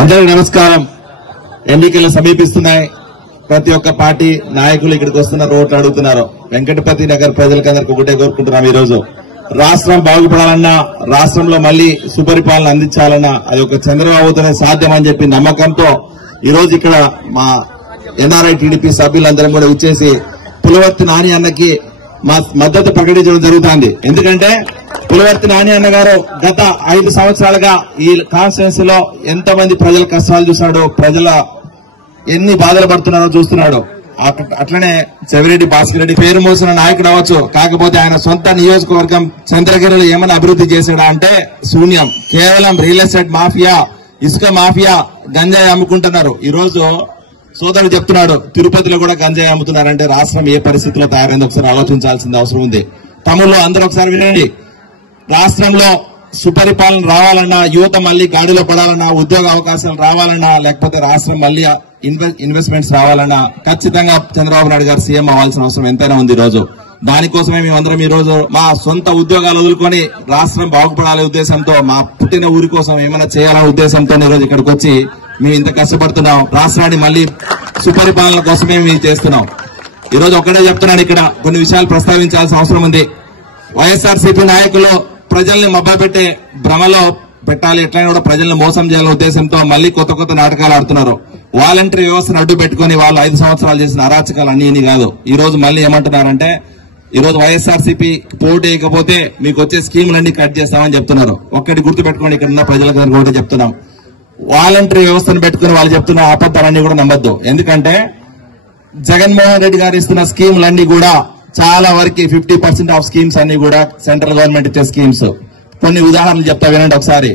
అందరికీ నమస్కారం. ఎన్నికలు సమీపిస్తున్నాయి. ప్రతి ఒక్క పార్టీ నాయకులు ఇక్కడికి వస్తున్నారు, ఓట్లు అడుగుతున్నారు. వెంకటపతి నగర్ ప్రజలకందరికి ఒకటే కోరుకుంటున్నాం. ఈ రోజు రాష్ట్రం బాగుపడాలన్నా, రాష్ట్రంలో మళ్లీ సుపరిపాలన అందించాలన్నా అది ఒక చంద్రబాబుతోనే సాధ్యమని చెప్పి నమ్మకంతో ఈ రోజు ఇక్కడ మా ఎన్ఆర్ఐ టీడీపీ సభ్యులందరం కూడా వచ్చేసి పులవర్తి నాని అన్నకి మా మద్దతు ప్రకటించడం జరుగుతుంది. ఎందుకంటే పులవర్తి నాని అన్న గారు గత 5 సంవత్సరాలుగా ఈ కాన్స్టిట్యున్సీలో ఎంతమంది ప్రజల కష్టాలు చూశాడు, ప్రజల ఎన్ని బాధలు పడుతున్నారో చూస్తున్నాడు. అట్లనే చెవిరెడ్డి భాస్కర్ రెడ్డి పేరు మోసిన నాయకుడు అవ్వచ్చు, కాకపోతే ఆయన సొంత నియోజకవర్గం చంద్రగిరిలో ఏమైనా అభివృద్ధి చేశాడా అంటే శూన్యం. కేవలం రియల్ ఎస్టేట్ మాఫియా, ఇసుక మాఫియా, గంజాయి అమ్ముకుంటున్నారు. ఈ రోజు సోదరుడు చెప్తున్నాడు తిరుపతిలో కూడా గంజాయి అమ్ముతున్నారంటే రాష్ట్రం ఏ పరిస్థితిలో తయారైంది ఒకసారి ఆలోచించాల్సిన అవసరం ఉంది. తమలో అందరూ ఒకసారి వినండి. రాష్ట్రంలో సుపరిపాలన రావాలన్నా, యువత మళ్లీ గాడిలో పడాలన్నా, ఉద్యోగ అవకాశాలు రావాలన్నా, లేకపోతే రాష్ట్రం మళ్లీ ఇన్వెస్ట్మెంట్స్ రావాలన్నా ఖచ్చితంగా చంద్రబాబు నాయుడు గారు సీఎం అవ్వాల్సిన అవసరం ఎంతైనా ఉంది. ఈ రోజు దానికోసమే మేమందరం ఈ రోజు మా సొంత ఉద్యోగాలు వదులుకొని రాష్ట్రం బాగుపడాలనే ఉద్దేశంతో, మా పుట్టిన ఊరి కోసం ఏమైనా చేయాలనే ఉద్దేశంతో ఈ రోజు ఇక్కడికి వచ్చి మేము ఇంత కష్టపడుతున్నాం. రాష్ట్రాన్ని మళ్లీ సుపరిపాలన కోసమే మేము చేస్తున్నాం. ఈ రోజు ఒక్కడే చెప్తున్నాను, ఇక్కడ కొన్ని విషయాలు ప్రస్తావించాల్సిన అవసరం ఉంది. వైఎస్ఆర్సీపీ నాయకులు ప్రజల్ని మభ్యపెట్టే భ్రమలో పెట్టాలి, ఎట్లయినా కూడా ప్రజల్ని మోసం చేయాలనే ఉద్దేశంతో మళ్లీ కొత్త కొత్త నాటకాలు ఆడుతున్నారు. వాలంటరీ వ్యవస్థను అడ్డు పెట్టుకుని వాళ్ళు 5 సంవత్సరాలు చేసిన అరాచకాలు అన్ని కాదు. ఈ రోజు మళ్లీ ఏమంటున్నారంటే, ఈ రోజు వైఎస్ఆర్సీపీ పోటీ వేయకపోతే మీకు వచ్చే స్కీములన్నీ కట్ చేస్తామని చెప్తున్నారు. ఒక్కటి గుర్తుపెట్టుకోండి, ఇక్కడ ఉన్న ప్రజలకు ఒకటి చెప్తున్నాం, వాలంటరీ వ్యవస్థను పెట్టుకుని వాళ్ళు చెప్తున్న అబద్ధాలన్నీ కూడా నమ్మద్దు. ఎందుకంటే జగన్మోహన్ రెడ్డి గారు ఇస్తున్న స్కీములన్నీ కూడా చాలా వరకు 50% ఆఫ్ స్కీమ్స్ అన్ని కూడా సెంట్రల్ గవర్నమెంట్ ఇచ్చే స్కీమ్స్. కొన్ని ఉదాహరణలు చెప్తా వినండి ఒకసారి.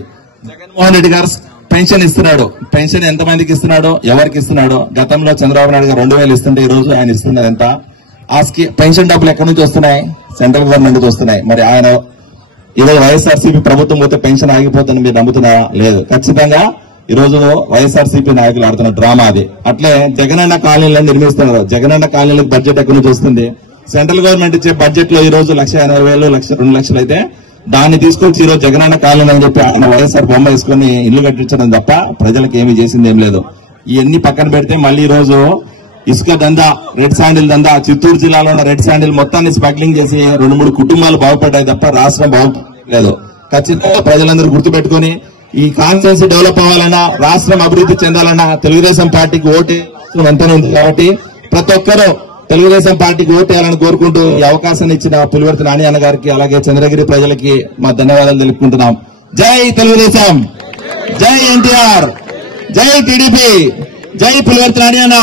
జగన్మోహన్ రెడ్డి గారు పెన్షన్ ఇస్తున్నాడు. పెన్షన్ ఎంతమందికి ఇస్తున్నాడు, ఎవరికి ఇస్తున్నాడు? గతంలో చంద్రబాబు నాయుడు గారు 2000 ఇస్తుంటే ఈ రోజు ఆయన ఇస్తున్నది ఎంత? ఆ పెన్షన్ డబ్బులు ఎక్కడి నుంచి వస్తున్నాయి? సెంట్రల్ గవర్నమెంట్ నుంచి వస్తున్నాయి. మరి ఆయన ఈరోజు వైఎస్ఆర్సీపీ ప్రభుత్వం పోతే పెన్షన్ ఆగిపోతుంది మీరు నమ్ముతున్నారా? లేదు. ఖచ్చితంగా ఈ రోజు వైఎస్ఆర్సీపీ నాయకులు ఆడుతున్న డ్రామా అది. అట్లే జగనన్న కాలనీలను నిర్మిస్తున్నారు. జగనన్న కాలనీలకు బడ్జెట్ ఎక్కడి నుంచి వస్తుంది? సెంట్రల్ గవర్నమెంట్ ఇచ్చే బడ్జెట్ లో ఈ రోజు 1,80,000, 2 లక్షలు అయితే దాన్ని తీసుకొచ్చి ఈ రోజు జగనన్న కాలనీ అని చెప్పి ఆయన వైఎస్ఆర్ బొమ్మ వేసుకుని ఇల్లు కట్టించడం తప్ప ప్రజలకు ఏమీ చేసింది ఏం లేదు. ఇవన్నీ పక్కన పెడితే మళ్ళీ ఈ రోజు ఇసుక దందా, రెడ్ శాండిల్ దందా, చిత్తూరు జిల్లాలో ఉన్న రెడ్ శాండిల్ మొత్తాన్ని స్మగ్లింగ్ చేసి 2-3 కుటుంబాలు బాగుపడ్డాయి తప్ప రాష్ట్రం బాగుపడలేదు. ఖచ్చితంగా ప్రజలందరూ గుర్తుపెట్టుకుని ఈ కాన్స్టిట్యున్సీ డెవలప్ అవ్వాలన్నా, రాష్ట్రం అభివృద్ధి చెందాలన్నా తెలుగుదేశం పార్టీకి ఓటు ఎంతనే ఉంది. కాబట్టి ప్రతి ఒక్కరూ తెలుగుదేశం పార్టీకి ఓటేయాలని కోరుకుంటూ ఈ అవకాశాన్ని ఇచ్చిన పులివర్తి నాని అన్న గారికి, అలాగే చంద్రగిరి ప్రజలకి మా ధన్యవాదాలు తెలుపుకుంటున్నాం. జై తెలుగుదేశం, జై ఎన్టీఆర్, జై టీడీపీ, జై పులివర్తి నాని అన్న.